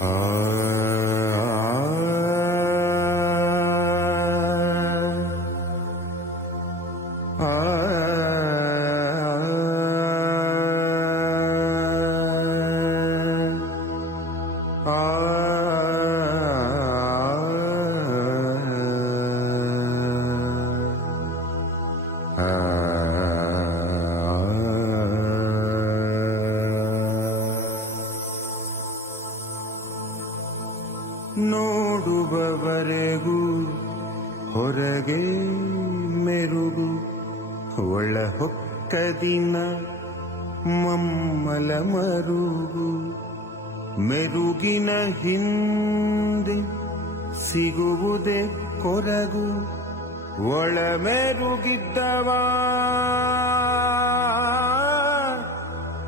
Uh... ಹೊರಗೆ ಮೆರುಗು ಒಳ ಹೊಕ್ಕ ದಿನ ಮಮ್ಮಲ ಮರುಗು. ಮೆರುಗಿನ ಹಿಂದೆ ಸಿಗುವುದೇ ಕೊರಗು, ಒಳ ಮೆರುಗಿದ್ದವ.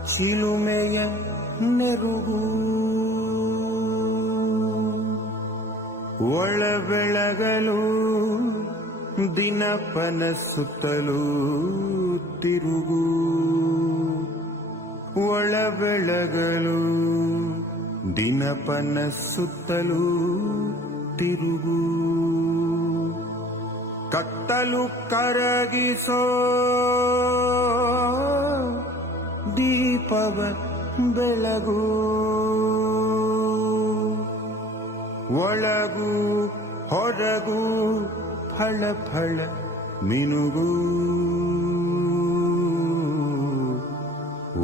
ಚಿಲುಮೆಯ ನೆರುಗು ಒಳ ಬೆಳಗಲು ದಿನಪನ ಸುತ್ತಲೂ ತಿರುಗು. ಒಳ ಬೆಳಗಲು ದಿನಪನ ಸುತ್ತಲೂ ತಿರುಗು. ಕತ್ತಲು ಕರಗಿಸೋ ದೀಪವ ಬೆಳಗು. ಒಳಗು ಹೊರಗು ಫಳ ಫಳ ಮಿನುಗು.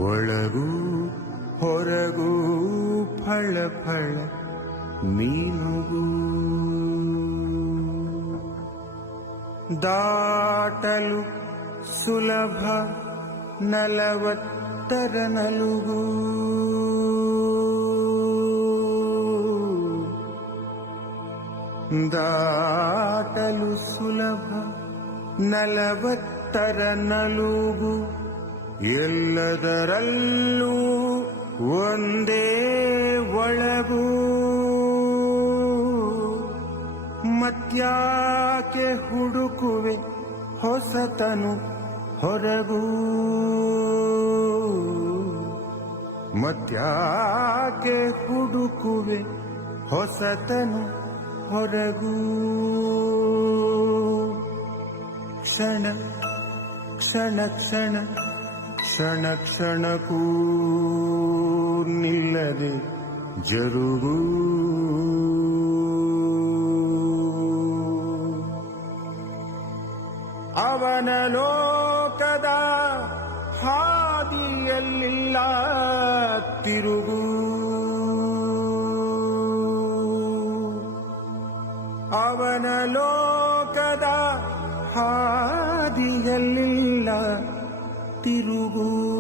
ಒಳಗು ಹೊರಗು ಫಳ ಫಳ ಮೀನುಗು. ದಾಟಲು ಸುಲಭ ನಲವತ್ತರ ನಲುಗು. ದಾಟಲು ಸುಲಭ ನಲವತ್ತರ ನಲುಗು ಎಲ್ಲದರಲ್ಲೂ ಒಂದೇ ಒಳಗು. ಮತ್ಯಾಕೆ ಹುಡುಕುವೆ ಹೊಸತನು ಹೊರಗೂ. ಮತ್ಯಾಕೆ ಹುಡುಕುವೆ ಹೊಸತನು ಹೊರಗೂ. ಕ್ಷಣ ಕ್ಷಣ ಕ್ಷಣ ಕ್ಷಣ ಕ್ಷಣಕ್ಕೂ ನಿಲ್ಲದೆ ಜರುಗೂ. ಅವನ ಲೋಕದ ಹಾದಿಯಲ್ಲಿಲ್ಲ ತಿರುಗು. ಅವನ ಲೋಕದ ಹಾದಿಯಲ್ಲಿಲ್ಲ. ತಿರುಗು.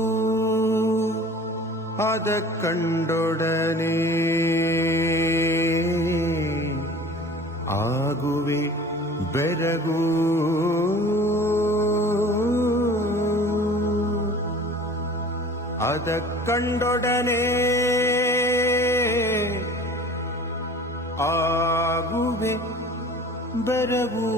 ಅದ ಕಂಡೊಡನೆ. ಆಗುವೆ ಬೆರಗು. ಅದ ಕಂಡೊಡನೆ. ಆಗುವೆ ಬರವೂ